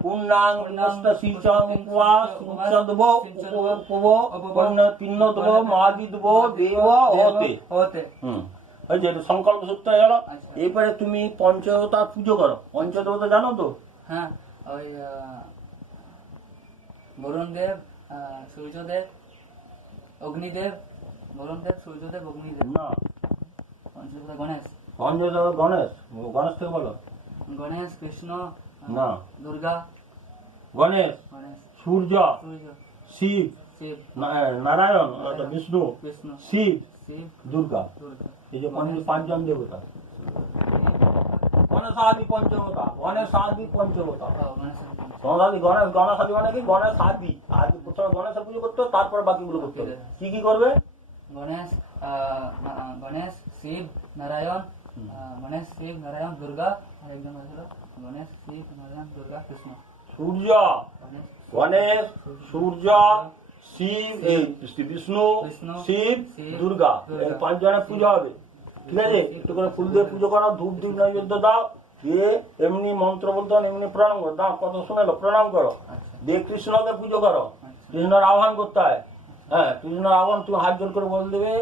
পূর্ণাং শিচং উপবাস উচ্চদব পিন্নদব মহাদিদব দেব হতে ওই যে সংকল্প সূত্র হয়ে গেল। এরপরে তুমি পঞ্চদেবতার পুজো করো। পঞ্চদেবতা জানো তো? হ্যাঁ, ওই বরুণদেব, সূর্যদেব, অগ্নিদেব, বরুণদেব, সূর্যদেব, অগ্নিদেব। না, পঞ্চদেবতা গণেশ। পঞ্চদেবতা গণেশ। গণেশ থেকে বলো। গণেশ, কৃষ্ণ, না, দুর্গা। গণেশ, গণেশ, সূর্য, সূর্য, শিব, শিব, নারায়ণ বিষ্ণু, বিষ্ণু, শিব, শিব, দুর্গা। দুর্গা। এই যে পাঁচজন দেবতা। গণেশাদি পঞ্চদেবতা। গণেশাদি পঞ্চদেবতা। গণেশাদি গণেশাদি মানে কি? গণেশাদি আদি প্রথমে গণেশের পুজো করতে হবে, তারপরে বাকিগুলো করতে হবে। কি কি করবে? গণেশ, গণেশ, শিব, নারায়ণ, গণেশ, শিব, নারায়ণ, দুর্গা। আর একজন আছে গণেশ, শিব, নারায়ণ, দুর্গা, কৃষ্ণ। সূর্য, গণেশ, সূর্য, শিব, বিষ্ণু, শিব, দুর্গা। এই পাঁচজনের পুজো হবে। ঠিক আছে? একটু করে ফুল দিয়ে পুজো করো, ধূপ দীপ নৈবেদ্য দাও, দিয়ে এমনি মন্ত্র বলতে এমনি প্রণাম করো। দাও, কত শোনালো, প্রণাম করো। দিয়ে কৃষ্ণকে পুজো করো। কৃষ্ণের আহ্বান করতে হয়। হ্যাঁ, কৃষ্ণের আহ্বান তুমি হাত জোর করে বলে দেবে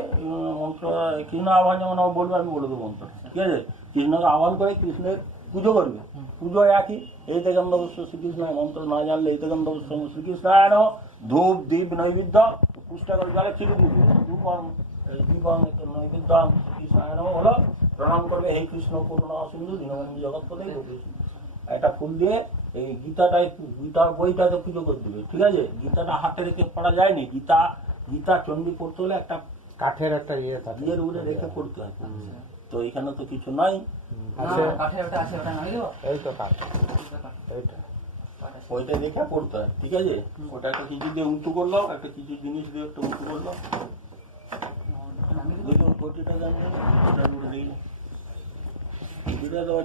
মন্ত্র। কৃষ্ণ আহ্বান যেমন বলবে, আমি বলে দেবো মন্ত্র। ঠিক আছে? কৃষ্ণকে আহ্বান করে কৃষ্ণের পুজো করবে। পুজো একই। এই থেকে অবশ্য শ্রীকৃষ্ণ মন্ত্র না জানলে এই থেকে অবশ্য শ্রীকৃষ্ণ ধূপ দীপ নৈবেদ্য পুষ্টা করে জলে ছিটে দিবে। দীপং নৈবেদ্য কৃষ্ণ হলো প্রণাম করবে। হে কৃষ্ণ করুণা সিন্ধু দীনবন্ধু জগৎপতি। একটা ফুল দিয়ে এই গীতার বইটাতে পুজো করে দেবে। ঠিক আছে? গীতাটা হাতে রেখে পড়া যায়নি। গীতা চণ্ডী পড়তে হলে একটা কাঠের একটা ইয়ে থাকে, ইয়ের উপরে রেখে পড়তে হয়। তো এখানে তো কিছু নাই। ওইটা রেখে পড়তে হয়। ঠিক আছে? ওটা একটা কিছু দিয়ে উঁচু করলাম, একটা কিছু জিনিস দিয়ে একটা উঁচু করলাম।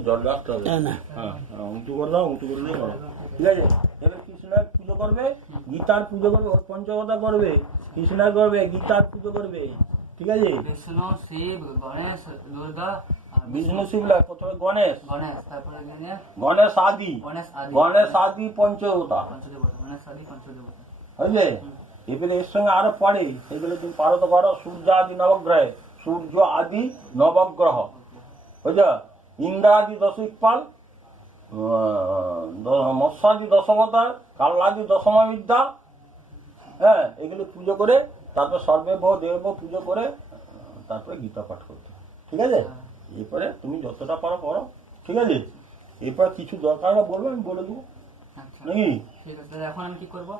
জল রাখতে হবে। হ্যাঁ, উঁচু করলাম, উঁচু করে দিয়ে করো। ঠিক আছে? এবার কৃষ্ণের পুজো করবে, গীতার পুজো করবে, পঞ্চকথা করবে, কৃষ্ণের করবে, গীতার পুজো করবে। ঠিক আছে? বিষ্ণু, শিব, গণেশ, দুর্গা। বিষ্ণু শিব লাগে প্রথমে গণেশ, গণেশ, তারপরে গণেশ আদি, গণেশ আদি পঞ্চদেবতা। গণেশ আদি পঞ্চদেবতা। বুঝলে? এবারে এর সঙ্গে আরো পড়ে, সেগুলো তুমি পারো তো পারো। সূর্য আদি নবগ্রহে, সূর্য আদি নবগ্রহ। বুঝলো? ইন্দ্রাদি দশিকপাল, মৎস্যাদি দশবতার, কাল্লাদি দশমা বিদ্যা। হ্যাঁ, এগুলো পুজো করে তারপর সর্বেভ দেব পুজো করে তারপরে গীতা পাঠ করতে। ঠিক আছে? এরপরে তুমি যতটা পারো করো। ঠিক আছে? এরপর কিছু দরকার হলে বলবো, আমি বলে দেবো নাকি? ঠিক আছে, এখন আমি কি করবো?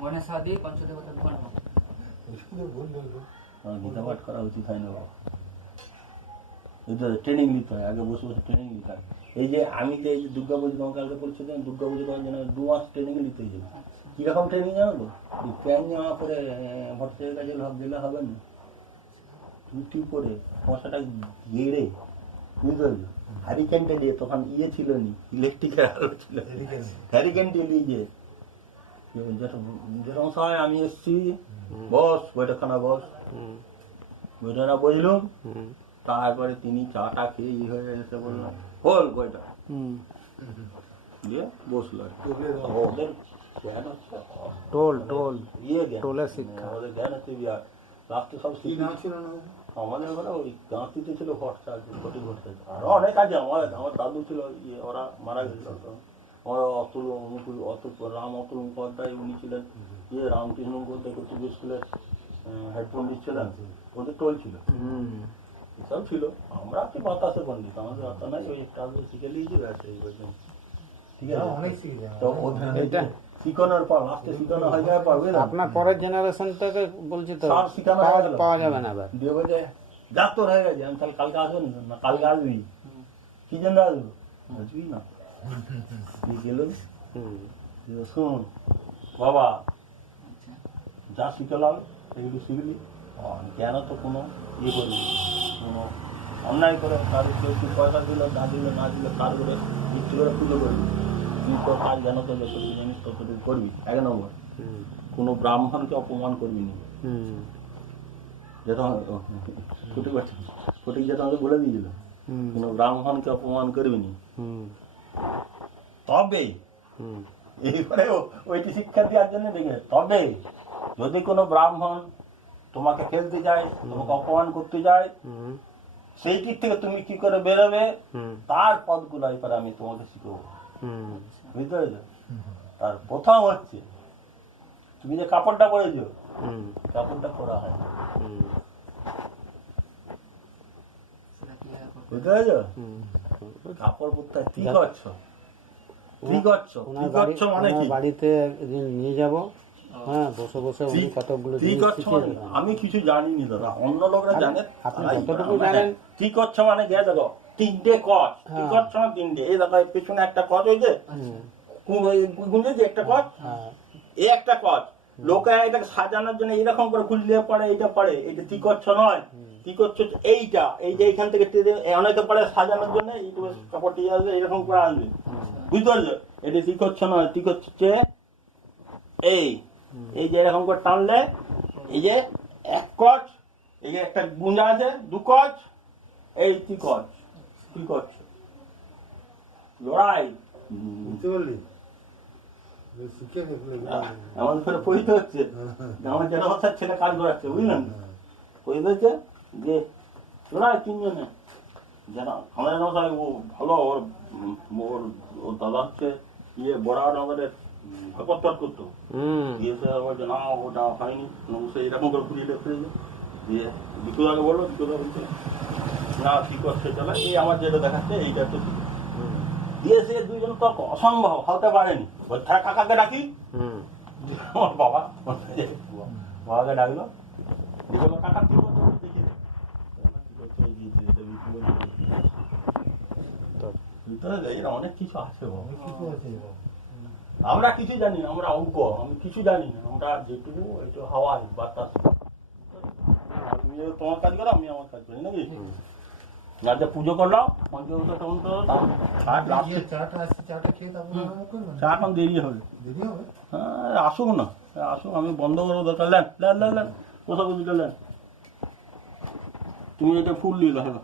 গণেশ আদি পঞ্চদেবতা গীতা পাঠ করা উচিত হয় না। ট্রেনিং নিতে হয়, আগে বসে বসে ট্রেনিং নিতে হয়। এই যে আমি যে এই যে দুর্গা পুজো তোমাকে আগে বলছি, দুর্গা পুজো করার জন্য 2 মাস ট্রেনিং নিতে হবে। কিরকম ট্রেনিং জানো তো? প্যান্ট জামা পরে ভট্টের কাছে গেলে হবে না। টুটি পরে মশাটা গেড়ে, বুঝতে পারলি? হ্যারিকেনটা নিয়ে তখন ইয়ে ছিল নি, ইলেকট্রিকের আলো ছিল, হ্যারিকেনটা নিয়ে যেরকম সময় আমি এসছি, বস বৈঠকখানা বস, বৈঠকটা বসলুম। তারপরে তিনি চাটা খেয়ে ই হয়ে এসে বললাম বল বইটা দিয়ে বসলো। ওদের জ্ঞান হচ্ছে টোলের শিক্ষা, ওদের জ্ঞান হচ্ছে লাস্টে সব ছিল না। আমাদের ওখানে ওই গাঁতিতে ছিল ঘটির ঘটতে, আরো অনেক আছে। আমার দাদু ছিল, ওরা মারা গেছিল। আমার অতুল রাম অতুল মুখোপাধ্যায়, উনি ছিলেন রামকৃষ্ণ মুখোপাধ্যায় কচি স্কুলের হেড পন্ডিত ছিলেন। ওদের টোল ছিল, এসব ছিল। আমরা কি বাতাসে পন্ডিত, আমাদের বাতা নাই। ওই একটা শিখে নিয়েছি, ব্যাস এই পর্যন্ত। ঠিক আছে? শিখানোর পর লাস্টে শিখানো হয়ে যাওয়ার পর আপনার পরের জেনারেশনটাকে বলছি তো শিখানো পাওয়া যাবে না। দিয়ে বলছে যা তোর হয়ে গেছে, আমি তাহলে কালকে আসবো না? কালকে আসবি। কি জন্য আসবো? আসবি না? গেল শোন বাবা, যা শিখালাম এগুলো শিখলি, কেন তো কোনো ইয়ে করবি, কোনো অন্যায় করে কারো কেউ পয়সা দিল না দিল কার করে ভিত্তি করে পুজো করবি। তুই তোর কাজ জানো তো, যতটুকু জানিস ততটুকু করবি। 1 নম্বর, কোনো ব্রাহ্মণকে অপমান করবি না। যেটা ফটিক যেটা আমাকে বলে দিয়েছিল, কোনো ব্রাহ্মণকে অপমান করবি না। তবে হুম এইবারে ওইটি শিক্ষা দেওয়ার জন্য দেখে, তবে যদি কোনো ব্রাহ্মণ তোমাকে ফেলতে যায়, তোমাকে অপমান করতে যায়, হুম সেইটির থেকে তুমি কি করে বেরোবে, হুম তার পদগুলো এবারে আমি তোমাকে শিখবো। হুম বুঝতে পেরেছো? তার প্রথম হচ্ছে তুমি যে কাপড়টা পরেছো, হুম কাপড়টা পরা হয় না। হুম সেটা clear করতে বুঝতে পেরেছো? হুম কাপড় পরতে হয়। কি করছো, কি করছো, কি ওনার বাড়ি করছো মানে কি, ওনার বাড়িতে একদিন নিয়ে যাব, হ্যাঁ বসে বসে উনি কতগুলো কি জিনিস করছো শিখিয়ে মানে দেবেন। আমি কিছু জানি না দাদা, অন্য লোকরা জানে। আপনি তারাই যতটুকু করে। জানেন। কি করছো মানে গে দেখো, তিনটে কচ, কি হ্যাঁ। করছো মানে তিনটে, এই দেখো এর পেছনে একটা কচ হয়েছে, হুম গুঁজেছে একটা কচ, হ্যাঁ এই একটা কচ, লোকে এটাকে সাজানোর জন্য এরকম করে খুললে পরে এইটা পরে, এটা কি করছো নয়, কি করছো এইটা, এই যে এইখান থেকে টেনে অনেকে পরে সাজানোর জন্য এইটুকু কাপড়টি আসবে এরকম করে আসবে, বুঝতে পারছো? এটা কি করছো নয়, কি করছে এই, এই যে এরকম করে টানলে, এই যে এক কচ, এই যে একটা গুঁজা আছে, দু কচ, এই কি কচ, কি করছো লড়াই, বুঝতে পারলি? শিখে দেখলে আমাদের ফের পরিতে হচ্ছে, আমার জেলা ভাষার ছেলে কাজ করাচ্ছে, বুঝলেন? পরিতে হচ্ছে যে লড়াই তিনজনে, যারা আমাদের ভাষায় ও ভালো, ওর ওর দাদা হচ্ছে ইয়ে বড় আমাদের ভাগবত করতো, হুম দিয়ে সে বলছে না ওটা হয়নি, সে এরকম করে ঘুরিয়ে ফিরেছে, দিয়ে বিকুদাকে বললো, বিকুদা বলছে না ঠিক করছে চলে, এই আমার যেটা দেখাচ্ছে এইটা তো ঠিক। দিয়ে সে দুইজন তো অসম্ভব হতে পারেনি, বলছে হ্যাঁ কাকাকে ডাকি, হুম আমার বাবা বাবাকে ডাকলো, দিয়ে বললো, কাকা কি করছে দেখি, কি করছে এই যে এটা বিকু বলছে। তো বুঝতে পারলে? এরা অনেক কিছু আছে বাবা। কিছু আছে আমরা কিছু জানি না, আমরা অজ্ঞ, আমি কিছু জানি না, আমরা যেটুকু একটু হাওয়াই বাতাস, তুমি যদি তোমার কাজ করো আমি আমার কাজ করি নাকি, রাজা পুজো করলাম পঞ্চবছর তখন তো চাটা আসছে, চাটা খেয়ে তারপরে করবেন, চা এখন দেরি হবে, দেরি হবে। হ্যাঁ আসুক না, আসুক, আমি বন্ধ করবো দরকার, লেন লেন লেন লেন কোথা বুঝতে লেন, তুমি এটা ফুল দিয়ে দাও, হ্যাঁ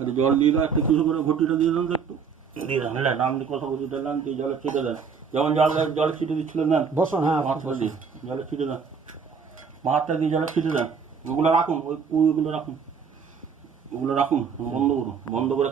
একটু জল দিয়ে দাও, একটু কিছু করে ঘটিটা দিয়ে দেন তো একটু দিয়ে দেন, লেন আপনি কোথা বুঝতে দেন, তুই জলে ছিটে দেন, যেমন জলে ছিটে দিচ্ছিলেন দেন, বসুন, হ্যাঁ আপনি মাছটা দিয়ে জলে ছিটে দেন, মাছটা দিয়ে জলে ছিটে দেন, ওগুলো রাখুন, ওই ওইগুলো রাখুন, ওগুলো রাখুন, বন্ধ করুন, বন্ধ করে